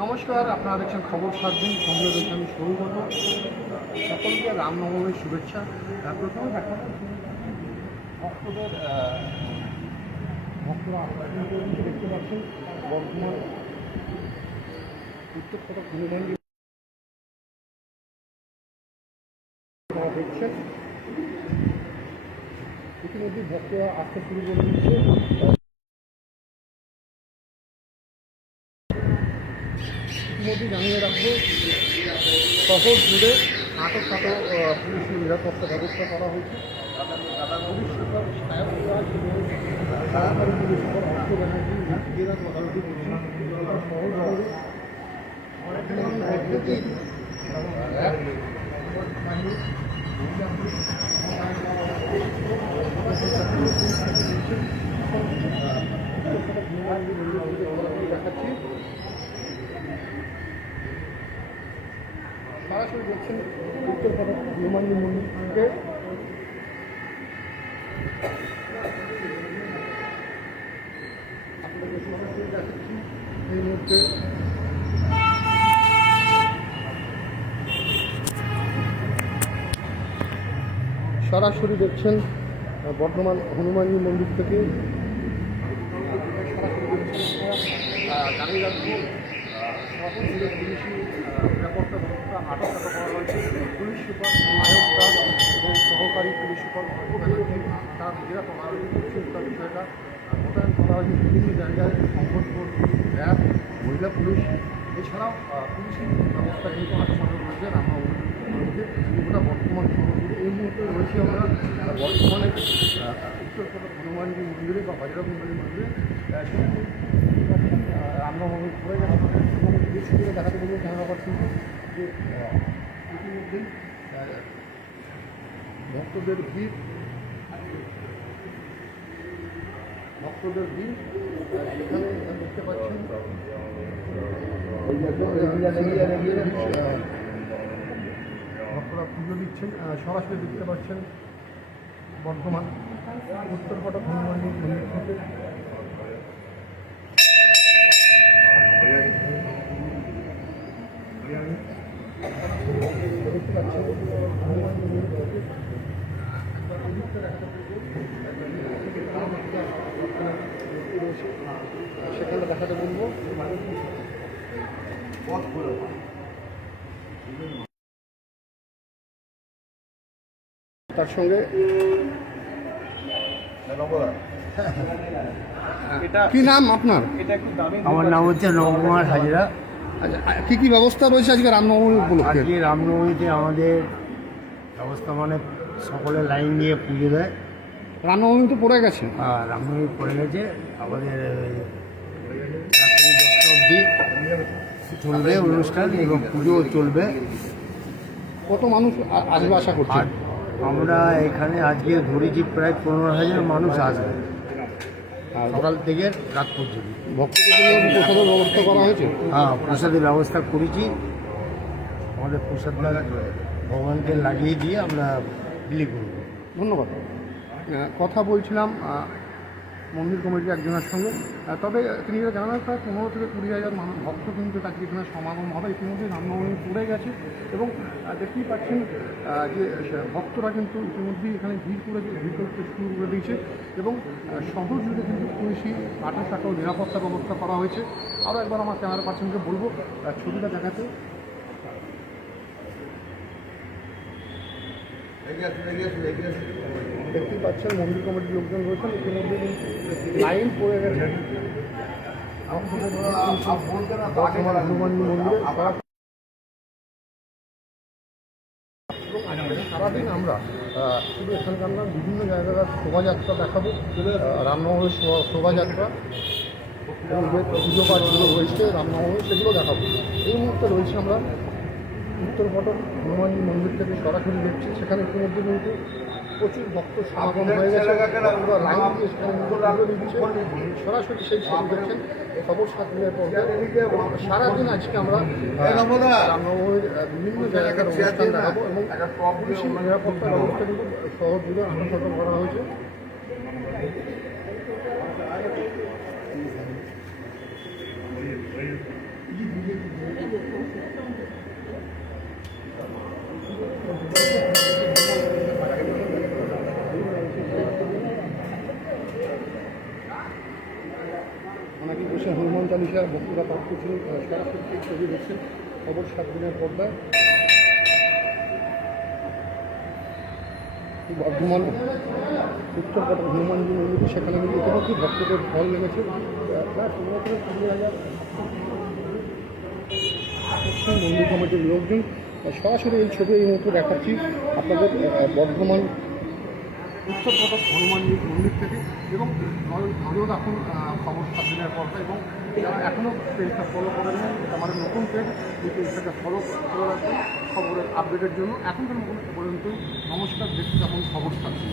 নমস্কার, আপনারা দেখছেন খবর সাত দিন, সঙ্গে আমি সৌগত সকলকে রামনবমীর শুভেচ্ছা। প্রথমে দেখাবো ভক্তদের ভক্তরা দেখতে পাচ্ছেন, বর্ধমান উত্তরকটা হনুমান আপনারা দেখছেন, ইতিমধ্যে ভক্তরা আসতে শুরু করে দিচ্ছে ইতিমধ্যে জানিয়ে রাখব শহর জুড়ে আটক আহ, পুলিশের নিরাপত্তা ব্যবস্থা করা হয়েছে। পুলিশ রাজ পুলিশ দেখাচ্ছি সরাসরি দেখছেন উত্তরপাড়া হনুমান মন্দির থেকে। সরাসরি এই সরাসরি দেখছেন বর্ধমান হনুমানজি মন্দির থেকে। জানিয়ে রাখব শহর জুড়ে পুলিশি নিরাপত্তা ব্যবস্থা আটক টাকা করা হয়েছে পুলিশ সুপার নায়ক এবং সহকারী পুলিশ সুপার ব্যানার্জি তার নিজেরা তদারকি করছেন তার বিষয়টা মোতায়েন করা হয়েছে বিভিন্ন জায়গায় সম্পদপুর র্যাব মহিলা পুলিশ এছাড়াও আহ, পুলিশি ব্যবস্থা কিন্তু আটক করা রয়েছে মধ্যে গোটা বর্তমান শহর এই মুহূর্তে রয়েছি আমরা বর্তমানে আহ, উত্তরকটা হনুমানজি মন্দিরে বা বাজারক মন্দিরের মন্দিরে আহ, সেখানে রামনবমী এই ছবিটা দেখাতে গেলে জানা পাচ্ছেন যে ইতিমধ্যেই ভক্তদের ভিড় ভক্তদের ভিড় সেখানে দেখতে পাচ্ছেন। ভক্তরা পুজো দিচ্ছেন সরাসরি দেখতে পাচ্ছেন বর্ধমান উত্তরপাটা হনুমান মন্দির থেকে দেখতে পাচ্ছেন হনুমান মন্দির থেকে একবার এদিকটা দেখাতে সেখানে দেখাতে বলব তার সঙ্গে কি নাম আপনার? আমার নাম হচ্ছে নবকুমার হাজরা। আচ্ছা কি কি ব্যবস্থা রয়েছে আজকে রামনবমী উপলক্ষে? আজকে রামনবমীতে আমাদের ব্যবস্থা মানে সকলে লাইন দিয়ে পুজো দেয়। রামনবমী তো পড়ে গেছে। হ্যাঁ রামনবমী পড়ে গেছে। আমাদের রাত্রি দশটা অবধি চলবে অনুষ্ঠান এবং পুজো চলবে। কত মানুষ আসবে আশা করছে আমরা এখানে আজকে ধরেছি প্রায় পনেরো হাজার মানুষ আসবে। সকাল থেকে রাত পর্যন্ত। প্রসাদের ব্যবস্থা করা হয়েছে হ্যাঁ প্রসাদের ব্যবস্থা করেছি। আমাদের প্রসাদ ভগবানকে লাগিয়ে দিয়ে আমরা বিলি করব। ধন্যবাদ। কথা বলছিলাম মন্দির কমিটির একজনের সঙ্গে। তবে তিনি যেটা জানালেন, প্রায় পনেরো থেকে কুড়ি হাজার মানুষ ভক্ত কিন্তু আজকে এখানে সমাগম হবে। ইতিমধ্যে রামনবমী পড়ে গেছে এবং দেখতেই পাচ্ছেন যে ভক্তরা কিন্তু ইতিমধ্যেই এখানে ভিড় করে ভিড় করতে শুরু করে দিয়েছে এবং শহর জুড়ে কিন্তু পুলিশি আঠাশ টাকাও নিরাপত্তা ব্যবস্থা করা হয়েছে। আরও একবার আমার ক্যামেরা পার্সনকে বলব ছবিটা দেখাতে। দেখতেই পাচ্ছেন মন্দির কমিটির লোকজন রয়েছেন ইতিমধ্যে লাইন পড়ে গেছে। হনুমান সারাদিন আমরা শুধু এখানকার না বিভিন্ন জায়গায় শোভাযাত্রা দেখাবো। আহ, রামনবমীর শোভাযাত্রা এবং যে পুজো পাঠগুলো রয়েছে রামনবমী সেগুলো দেখাবো। এই মুহূর্তে রয়েছে আমরা উত্তর ফটক হনুমান মন্দির থেকে সরাসরি দেখছি। সেখানে ইতিমধ্যে কিন্তু প্রচুর ভক্ত সমাগম হয়ে গেছে। লাইন দিয়ে সেখানে দিচ্ছে সরাসরি সেই ছবি দেখছেন খবর সাথে সারাদিন আজকে আমরা রামনবমীর বিভিন্ন জায়গার অনুষ্ঠান দেখাবো এবং পুলিশি নিরাপত্তা ব্যবস্থা কিন্তু শহর জুড়ে করা হয়েছে। হনুমান চালিশা বক্তৃতা পাঠ করছিলেন আহ, সরাসরি ছবি দেখছেন খবর সাত দিনের পর্দায় বর্ধমান উত্তরপাড়া হনুমানজি মন্দিরে সেখানে কিন্তু ইতিমধ্যে ভক্তদের ফল নেমেছে। মন্দির কমিটির লোকজন সরাসরি এই ছবি এই মুহূর্তে দেখাচ্ছি। আপনাদের আহ, বর্ধমান উত্তরপ্রদেশ হনুমানজি মন্দির থেকে এবং ধরেও এখন খবর সাত দিনের পর্দা এবং যারা এখনও পেজটা ফলো করেন আমাদের নতুন পেজ এই পেজটাকে ফলো করে রাখবেন খবরের আপডেটের জন্য। এখনকার এ পর্যন্ত নমস্কার দেখতে এখন খবর দিন